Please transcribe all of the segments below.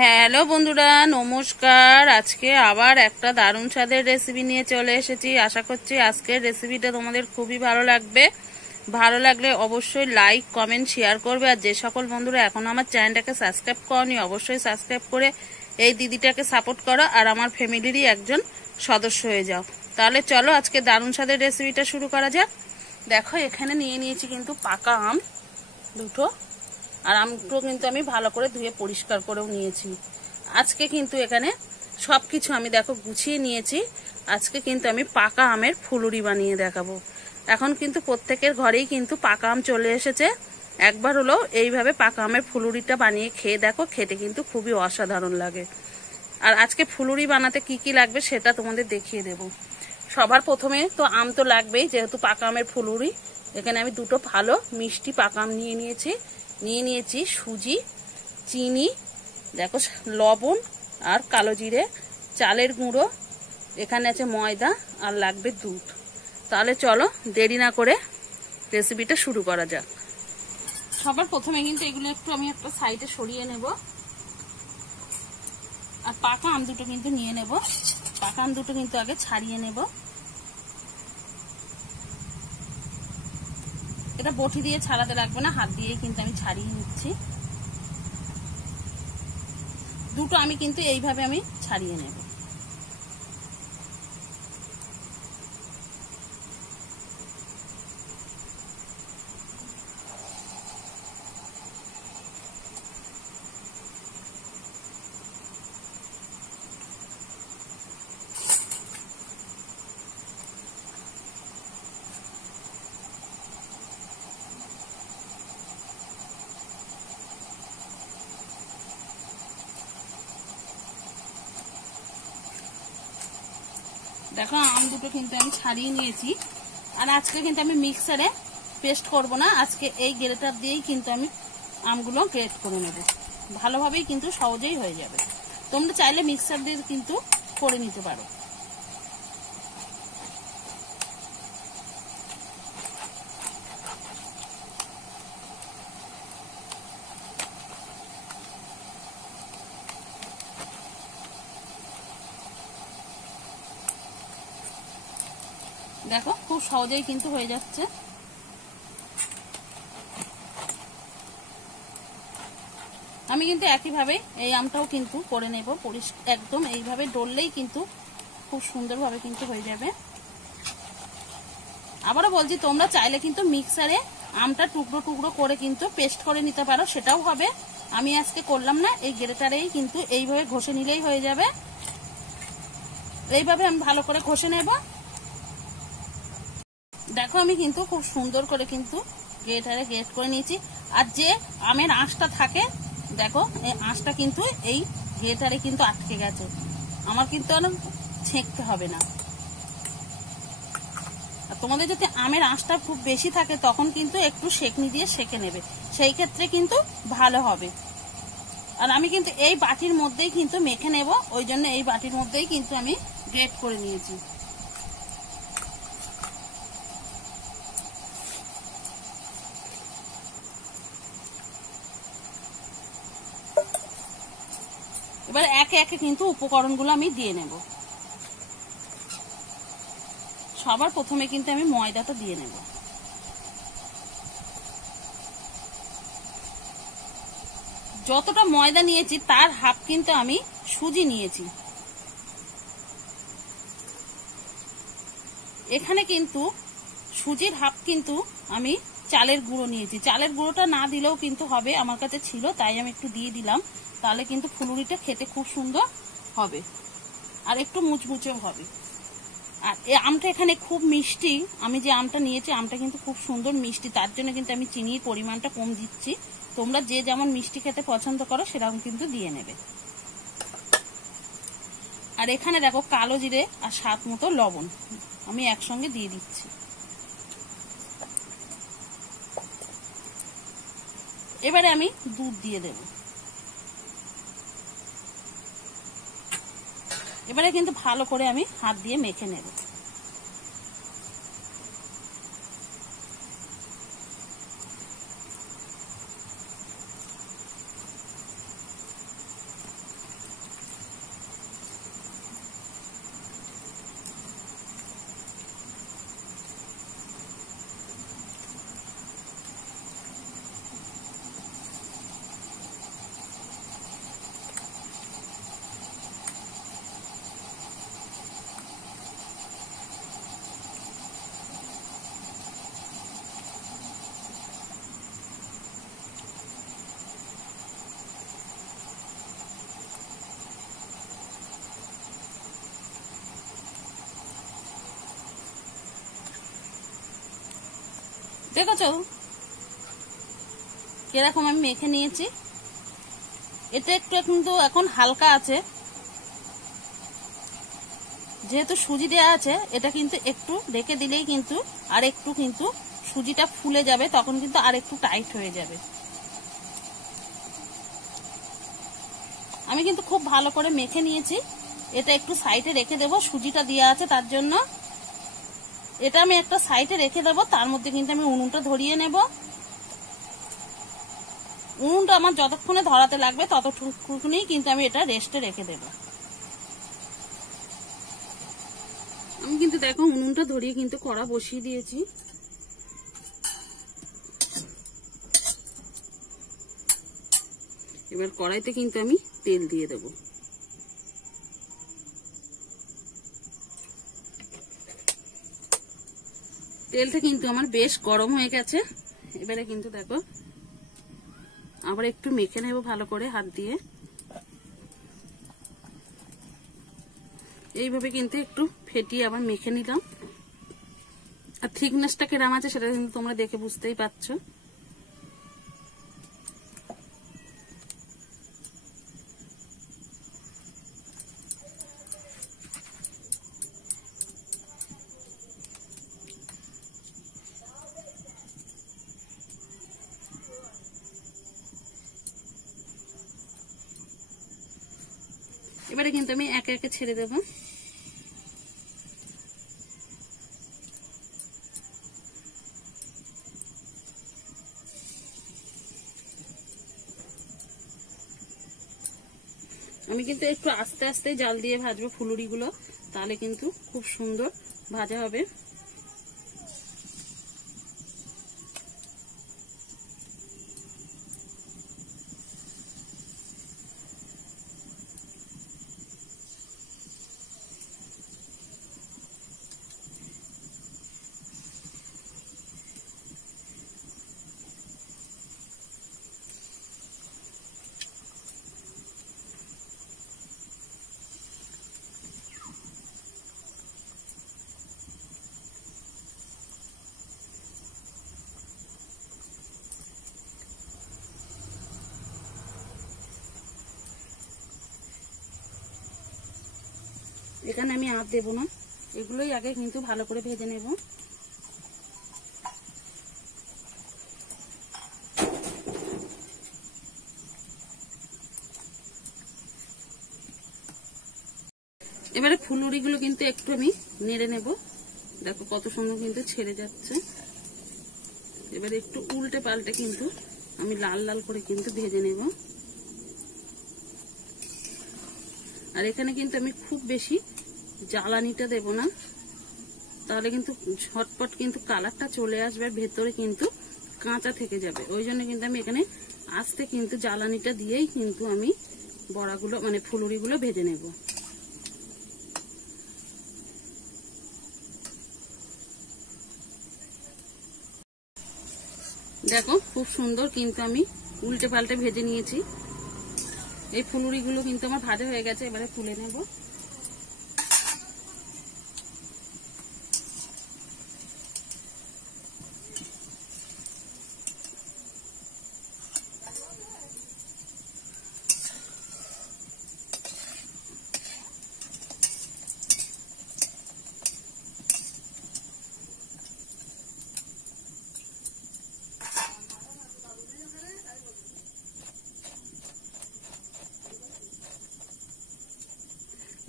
Hello বন্ধুরা, নমস্কার। আজকে আবার একটা দারুণ স্বাদের রেসিপি নিয়ে চলে এসেছি। আশা করছি আজকের রেসিপিটা তোমাদের খুবই ভালো লাগবে। ভালো লাগলে অবশ্যই লাইক, কমেন্ট, শেয়ার করবে। আর যে সকল বন্ধুরা এখন আমার চ্যানেলটাকে সাবস্ক্রাইব করনি, অবশ্যই সাবস্ক্রাইব করে এই দিদিটাকে সাপোর্ট করো আর আমার ফ্যামিলিরই একজন সদস্য হয়ে যাও। তাহলে চলো আজকে দারুণ স্বাদের রেসিপিটা শুরু করা যাক। দেখো, এখানে নিয়ে নিয়েছি কিন্তু পাকা আম দুটো। আর আমগুলো কিন্তু আমি ভালো করে ধুয়ে পরিষ্কার করেও নিয়েছি। আজকে কিন্তু এখানে সবকিছু আমি দেখো গুছিয়ে নিয়েছি। আজকে কিন্তু আমি পাকা আমের ফুলুরি বানিয়ে দেখাবো। এখন কিন্তু প্রত্যেকের ঘরেই কিন্তু পাকা আম চলে এসেছে। একবার হলো এইভাবে পাকা আমের ফুলুরিটা বানিয়ে খেয়ে দেখো, খেতে কিন্তু খুবই অসাধারণ লাগে। আর আজকে ফুলুরি বানাতে কি কি লাগবে সেটা তোমাদের দেখিয়ে দেব। সবার প্রথমে তো আম তো লাগবেই, যেহেতু পাকা আমের ফুলুরি। এখানে আমি দুটো ভালো মিষ্টি পাকা আম নিয়ে নিয়েছি সুজি, চিনি, দেখো লবণ আর কালো জিরে, চালের গুঁড়ো, এখানে আছে ময়দা আর লাগবে দুধ। তাহলে চলো দেরি না করে রেসিপিটা শুরু করা যাক। সবার প্রথমে কিন্তু এগুলো একটু আমি একটা সাইডে সরিয়ে নেব। আর পাকা আম দুটো কিন্তু নিয়ে নেব। পাকা আম দুটো কিন্তু আগে ছাড়িয়ে নেব। এটা বটি দিয়ে ছাড়াতে লাগবে না, হাত দিয়েই কিন্তু আমি ছাড়িয়ে নিচ্ছি। দুটো আমি কিন্তু এইভাবে আমি ছাড়িয়ে নেব। দেখো, আম দুটো কিন্তু আমি ছাড়িয়ে নিয়েছি। আর আজকে কিন্তু আমি মিক্সারে পেস্ট করব না, আজকে এই গ্রেটার দিয়েই কিন্তু আমি আমগুলো গ্রেট করে নেব। ভালোভাবেই কিন্তু সহজেই হয়ে যাবে। তোমরা চাইলে মিক্সার দিয়ে কিন্তু করে নিতে পারো। দেখো, খুব সহজেই কিন্তু হয়ে যাচ্ছে। আমি কিন্তু একইভাবে এই আমটাও কিন্তু করে নেব। একদম এইভাবে ডললেই কিন্তু খুব সুন্দরভাবে কিন্তু হয়ে যাবে। আবারও বলছি, তোমরা চাইলে কিন্তু মিক্সারে আমটা টুকরো টুকরো করে কিন্তু পেস্ট করে নিতে পারো, সেটাও হবে। আমি আজকে করলাম না, এই গ্রেটারেই কিন্তু এইভাবে ঘষে নিলেই হয়ে যাবে। এইভাবে আমি ভালো করে ঘষে নেব। দেখো, আমি কিন্তু খুব সুন্দর করে কিন্তু গ্রেটারে গ্রেট করে নিয়েছি। আর যে আমের আঁশটা থাকে, দেখো এই আঁশটা কিন্তু এই গ্রেটারে কিন্তু আটকে গেছে। আমার কিন্তু আর ছেঁকতে হবে না। আর তোমাদের যদি আমের আঁশটা খুব বেশি থাকে তখন কিন্তু একটু সেকনি দিয়ে সেকে নেবে, সেই ক্ষেত্রে কিন্তু ভালো হবে। আর আমি কিন্তু এই বাটির মধ্যেই কিন্তু মেখে নেব, ওই জন্য এই বাটির মধ্যেই কিন্তু আমি গ্রেট করে নিয়েছি। এবার একে একে কিন্তু উপকরণগুলো আমি দিয়ে নেব। সবার প্রথমে কিন্তু আমি ময়দাটা দিয়ে নেব। যতটা ময়দা নিয়েছি তার হাফ কিন্তু আমি সুজি নিয়েছি। এখানে কিন্তু সুজির হাফ কিন্তু আমি চালের গুঁড়ো নিয়েছি। চালের গুঁড়োটা না দিলেও কিন্তু হবে, আমার কাছে ছিল তাই আমি একটু দিয়ে দিলাম। তাহলে কিন্তু ফুলুরিটা খেতে খুব সুন্দর হবে আর একটু মুচমুচেও হবে। আর এই আমটা এখানে খুব মিষ্টি। আমি যে আমটা নিয়েছি আমটা কিন্তু খুব সুন্দর মিষ্টি, তার জন্য কিন্তু আমি চিনির পরিমাণটা কম দিচ্ছি। তোমরা যে যেমন মিষ্টি খেতে পছন্দ করো সেরকম কিন্তু দিয়ে নেবে। আর এখানে দেখো কালো জিরে আর স্বাদ মতো লবণ আমি একসঙ্গে দিয়ে দিচ্ছি। এবারে আমি দুধ দিয়ে দেব। এবারে কিন্তু ভালো করে আমি হাত দিয়ে মেখে নেব। দেখেছো কিরকম আমি মেখে নিয়েছি। এটা একটু কিন্তু এখন হালকা আছে, যেহেতু সুজি দেওয়া আছে এটা কিন্তু একটু ঢেকে দিলেই কিন্তু আর একটু কিন্তু সুজিটা ফুলে যাবে, তখন কিন্তু আর একটু টাইট হয়ে যাবে। আমি কিন্তু খুব ভালো করে মেখে নিয়েছি। এটা একটু সাইডে রেখে দেবো, সুজিটা দেওয়া আছে তার জন্য এটা আমি একটা সাইডে রেখে দেবো। তার মধ্যে কিন্তু আমি উনুনটা ধরিয়ে নেব। উনুনটা আমার যতক্ষণে ধরাতে লাগবে ততক্ষণই কিন্তু আমি এটা রেস্টে রেখে দেব। আমি কিন্তু দেখো উনুনটা ধরিয়ে কিন্তু কড়া বসিয়ে দিয়েছি। এবার কড়াইতে কিন্তু আমি তেল দিয়ে দেব। তেলটা কিন্তু আমার বেশ গরম হয়ে গেছে। এবারে কিন্তু দেখো আবার একটু মেখে নেব ভালো করে হাত দিয়ে। এইভাবে কিন্তু একটু ফেটিয়ে আবার মেখে নিলাম। আর থিকনেসটা কিরকম আছে সেটা কিন্তু তোমরা দেখে বুঝতেই পারছো। এবারে কিন্তু আমি একে একে ছেড়ে দেব। আমি কিন্তু একটু আস্তে আস্তে জাল দিয়ে ভাজবো ফুলুরিগুলো, তাহলে কিন্তু খুব সুন্দর ভাজা হবে। এখানে আমি আর দেবো না, এগুলোই আগে কিন্তু ভালো করে ভেজে নেব। এবারে ফুলুরিগুলো কিন্তু একটু আমি নেড়ে নেব। দেখো কত সুন্দর কিন্তু ছেড়ে যাচ্ছে। এবারে একটু উল্টে পাল্টে কিন্তু আমি লাল লাল করে কিন্তু ভেজে নেব। আর এখানে কিন্তু আমি খুব বেশি জ্বালানিটা দেব না, তাহলে কিন্তু ঝটপট কিন্তু কালারটা চলে আসবে, ভেতরে কিন্তু কাঁচা থেকে যাবে। ওই জন্য কিন্তু আমি এখানে আস্তে কিন্তু জ্বালানিটা দিয়েই কিন্তু আমি বড়াগুলো মানে ফুলুরিগুলো ভেজে নেব। দেখো খুব সুন্দর কিন্তু আমি উল্টে পাল্টে ভেজে নিয়েছি। এই ফুলুরিগুলো কিন্তু আমার ভাজা হয়ে গেছে। এবারে তুলে নেব।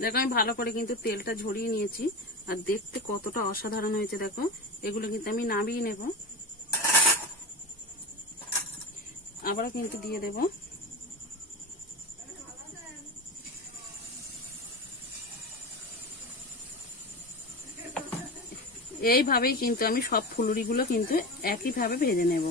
দেখো আমি ভালো করে কিন্তু তেলটা ঝরিয়ে নিয়েছি, আর দেখতে কতটা অসাধারণ হয়েছে। দেখো এগুলো কিন্তু আমি নামিয়ে নেব। আবারও কিন্তু দিয়ে দেব। এইভাবেই কিন্তু আমি সব ফুলুরিগুলো কিন্তু একইভাবে ভেজে নেব।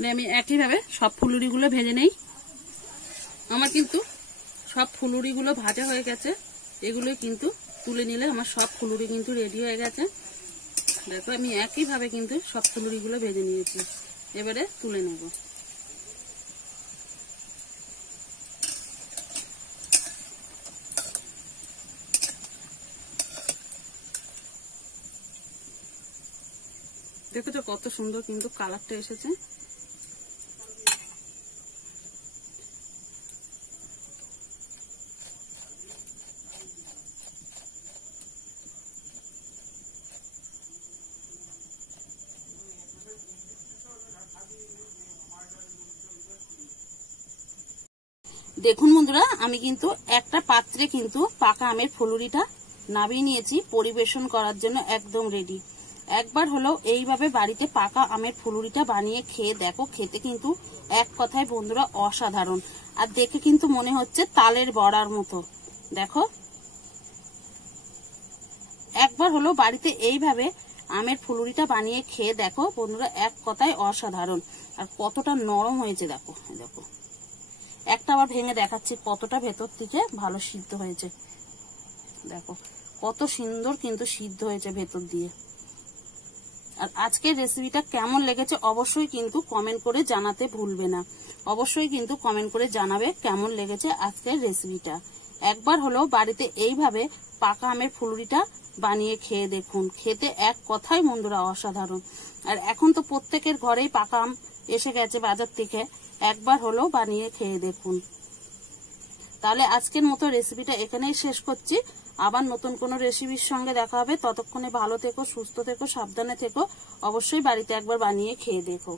তাহলে আমি একইভাবে সব ফুলুরিগুলো ভেজে নেই। আমার কিন্তু সব ফুলুরিগুলো ভাজা হয়ে গেছে, এগুলো কিন্তু তুলে নিলে আমার সব ফুলুরি কিন্তু রেডি হয়ে গেছে। দেখো আমি একইভাবে কিন্তু সব ফুলুরিগুলো ভেজে নিয়েছি, এবারে তুলে নেব। দেখো তো কত সুন্দর কিন্তু কালারটা এসেছে। দেখুন বন্ধুরা, আমি কিন্তু একটা পাত্রে কিন্তু পাকা আমের ফুলুরিটা নামিয়ে নিয়েছি, পরিবেশন করার জন্য একদম রেডি। একবার হলো এইভাবে বাড়িতে পাকা আমের ফুলুরিটা বানিয়ে খেয়ে দেখো, খেতে কিন্তু এক কথায় বন্ধুরা অসাধারণ। আর দেখে কিন্তু মনে হচ্ছে তালের বড়ার মতো। দেখো একবার হলো বাড়িতে এইভাবে আমের ফুলুরিটা বানিয়ে খেয়ে দেখো বন্ধুরা, এক কথায় অসাধারণ। আর কতটা নরম হয়েছে দেখো, দেখো একটা আবার ভেঙে দেখাচ্ছি কতটা ভেতর থেকে ভালো সিদ্ধ হয়েছে। দেখো কত সুন্দর কিন্তু সিদ্ধ হয়েছে ভেতর দিয়ে। আর আজকের রেসিপিটা কেমন লেগেছে অবশ্যই কিন্তু কমেন্ট করে জানাতে ভুলবে না। অবশ্যই কিন্তু কমেন্ট করে জানাবে কেমন লেগেছে আজকের রেসিপিটা। একবার হলো বাড়িতে এইভাবে পাকা আমের ফুলুরিটা বানিয়ে খেয়ে দেখুন, খেতে এক কথাই বন্ধুরা অসাধারণ। আর এখন তো প্রত্যেকের ঘরেই পাকা আম এসে গেছে বাজার থেকে, একবার হলো বানিয়ে খেয়ে দেখুন। তাহলে আজকের মতো রেসিপিটা এখানেই শেষ করছি। আবার নতুন কোনো রেসিপির সঙ্গে দেখা হবে। ততক্ষণে ভালো থেকো, সুস্থ থেকো, সাবধানে থেকো। অবশ্যই বাড়িতে একবার বানিয়ে খেয়ে দেখো।